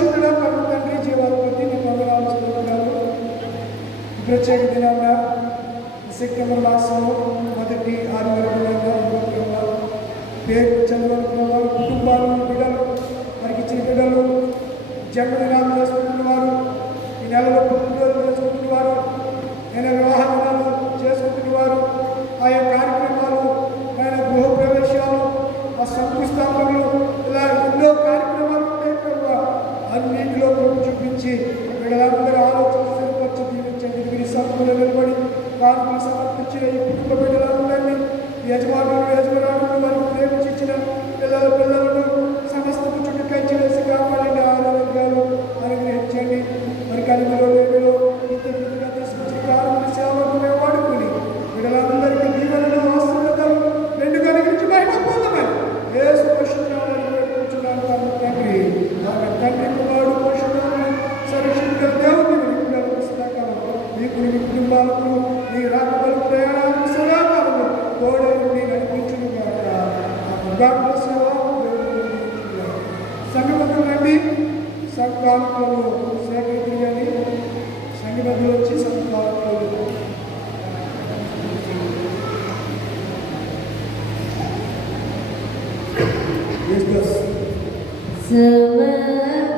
పరిశుద్ధుడా పరమ తండ్రి జీవాధిపతి నీ వందనాలు స్తోత్రాలు ప్రత్యేక దినాన సెప్టెంబర్ మాసంలో మొదటి ఆదివారం పేరు చంద్రుల వారు కుటుంబాలు బిడ్డలు వారికి ఇచ్చిన బిడ్డలు జన్మదినాలు చేసుకుంటున్నవారు ఈ నెలలో పుట్టినరోజు చేసుకుంటున్నవారు నేను వివాహ వీళ్ళందరూ ఆలోచించి సరిపరిచి దీవించండి మీరు సంపూర్ణ నిలబడి వారికి సమర్పించిన ఈ కుటుంబ బిడ్డలందరినీ యజమానులు యజమానులు మీ నీ మీ ప్రయాణాలకు సదాకాలము తోడని ఉండి నడిపించును గాక గాడ్ బ్లెస్ యు రండి. సేకరించండి. సంఘబద్ధులు వచ్చి సంఘాలలో Yes, yes. సమర్పించుము